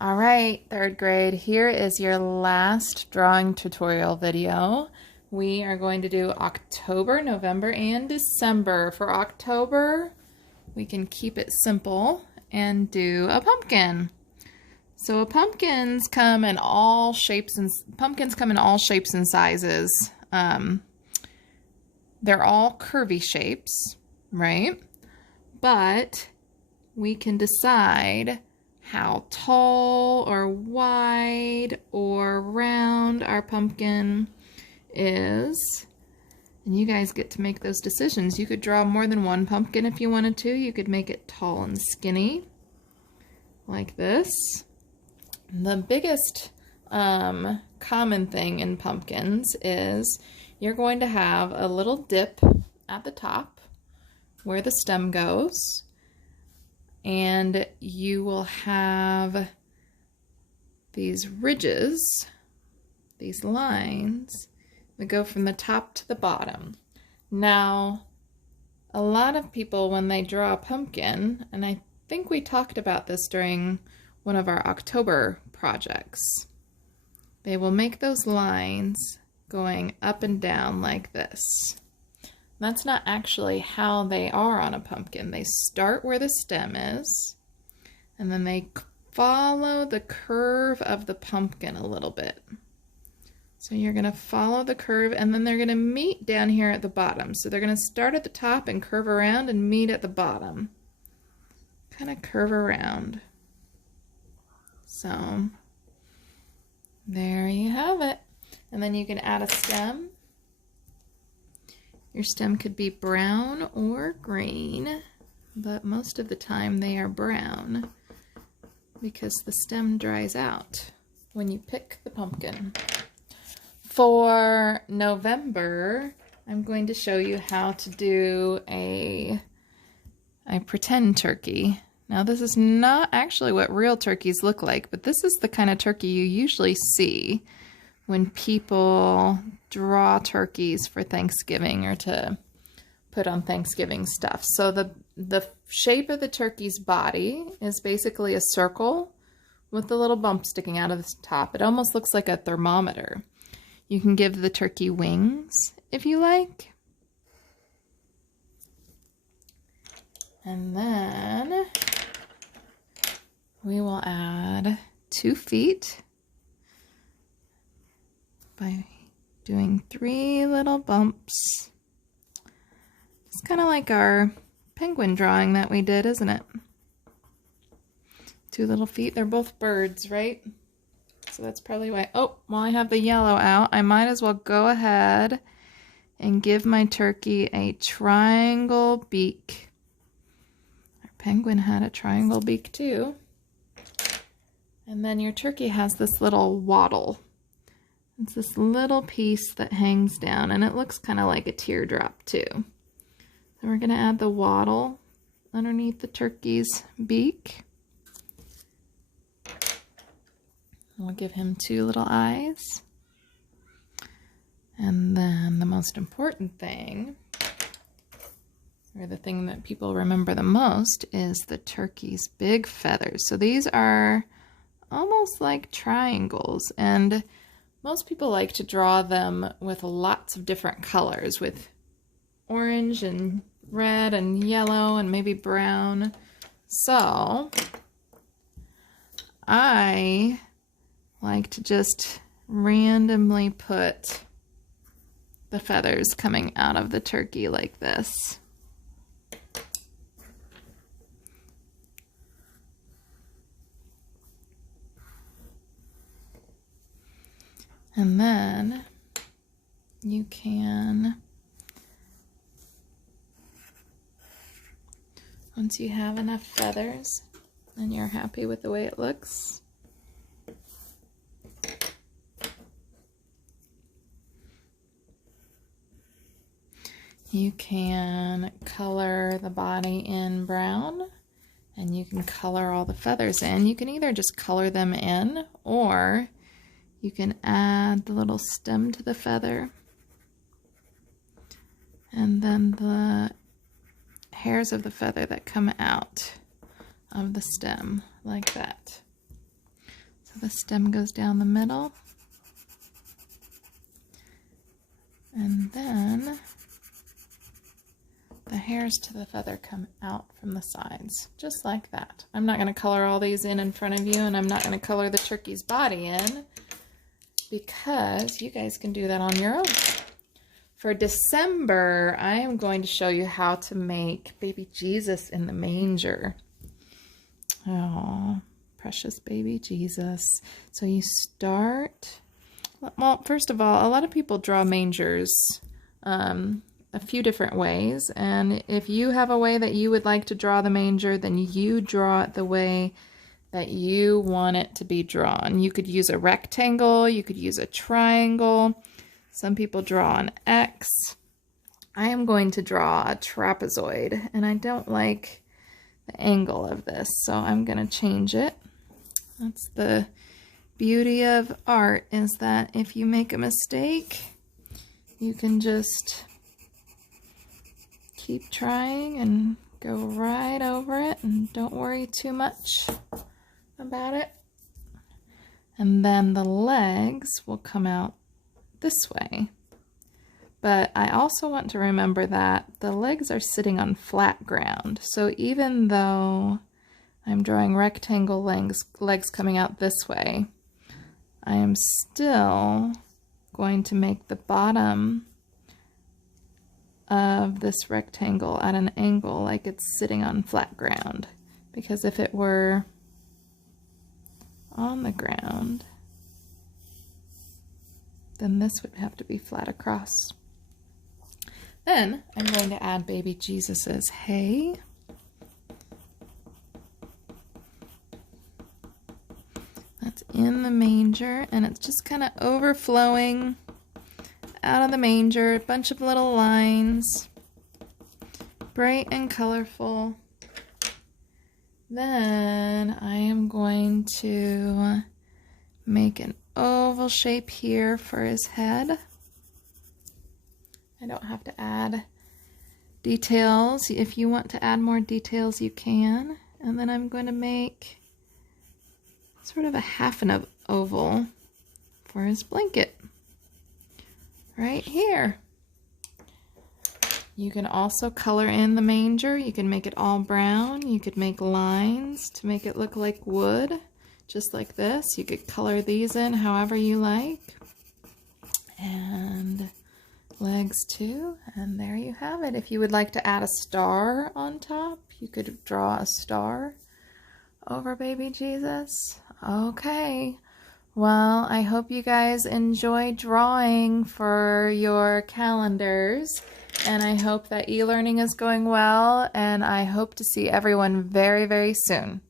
All right, third grade, here is your last drawing tutorial video. We are going to do October, November, and December. For October, we can keep it simple and do a pumpkin. So pumpkins come in all shapes and sizes. They're all curvy shapes, right? But we can decide how tall or wide or round our pumpkin is. And you guys get to make those decisions. You could draw more than one pumpkin if you wanted to. You could make it tall and skinny, like this. The biggest common thing in pumpkins is you're going to have a little dip at the top where the stem goes. And you will have these ridges, these lines that go from the top to the bottom. Now, a lot of people, when they draw a pumpkin, and I think we talked about this during one of our October projects, they will make those lines going up and down like this. That's not actually how they are on a pumpkin. They start where the stem is, and then they follow the curve of the pumpkin a little bit. So you're going to follow the curve, and then they're going to meet down here at the bottom. So they're going to start at the top and curve around and meet at the bottom. Kind of curve around. So there you have it. And then you can add a stem. Your stem could be brown or green, but most of the time they are brown because the stem dries out when you pick the pumpkin. For November, I'm going to show you how to do a pretend turkey. Now, this is not actually what real turkeys look like, but this is the kind of turkey you usually see when people draw turkeys for Thanksgiving or to put on Thanksgiving stuff. So the shape of the turkey's body is basically a circle with a little bump sticking out of the top. It almost looks like a thermometer. You can give the turkey wings if you like. And then we will add 2 feet by doing 3 little bumps. It's kind of like our penguin drawing that we did, isn't it? 2 little feet. They're both birds, right? So that's probably why. Oh, while I have the yellow out, I might as well go ahead and give my turkey a triangle beak. Our penguin had a triangle beak too. And then your turkey has this little wattle. It's this little piece that hangs down, and it looks kind of like a teardrop too. So we're going to add the wattle underneath the turkey's beak. We'll give him 2 little eyes. And then the most important thing, or the thing that people remember the most, is the turkey's big feathers. So these are almost like triangles, and most people like to draw them with lots of different colors, with orange and red and yellow and maybe brown. So I like to just randomly put the feathers coming out of the turkey like this. And then you can, once you have enough feathers and you're happy with the way it looks, you can color the body in brown, and you can color all the feathers in. You can either just color them in, or you can add the little stem to the feather, and then the hairs of the feather that come out of the stem, like that. The stem goes down the middle. And then the hairs to the feather come out from the sides, just like that. I'm not going to color all these in front of you, and I'm not going to color the turkey's body in because you guys can do that on your own. For December, I am going to show you how to make baby Jesus in the manger. Oh, precious baby Jesus. So you start, well, first of all, a lot of people draw mangers a few different ways, and if you have a way that you would like to draw the manger, then you draw it the way that you want it to be drawn. You could use a rectangle, you could use a triangle. Some people draw an X. I am going to draw a trapezoid, and I don't like the angle of this, so I'm going to change it. That's the beauty of art, is that if you make a mistake, you can just keep trying and go right over it and don't worry too much about it. And then the legs will come out this way. But I also want to remember that the legs are sitting on flat ground. So even though I'm drawing rectangle legs coming out this way, I am still going to make the bottom of this rectangle at an angle like it's sitting on flat ground, because if it were on the ground, then this would have to be flat across. Then I'm going to add baby Jesus's hay. That's in the manger, and it's just kind of overflowing out of the manger, a bunch of little lines, bright and colorful. Then I am going to make an oval shape here for his head. I don't have to add details. If you want to add more details, you can. And then I'm going to make sort of a half an oval for his blanket right here. You can also color in the manger. You can make it all brown. You could make lines to make it look like wood, just like this. You could color these in however you like. And legs too, and there you have it. If you would like to add a star on top, you could draw a star over baby Jesus. Okay, well, I hope you guys enjoy drawing for your calendars, and I hope that e-learning is going well, and I hope to see everyone very, very soon.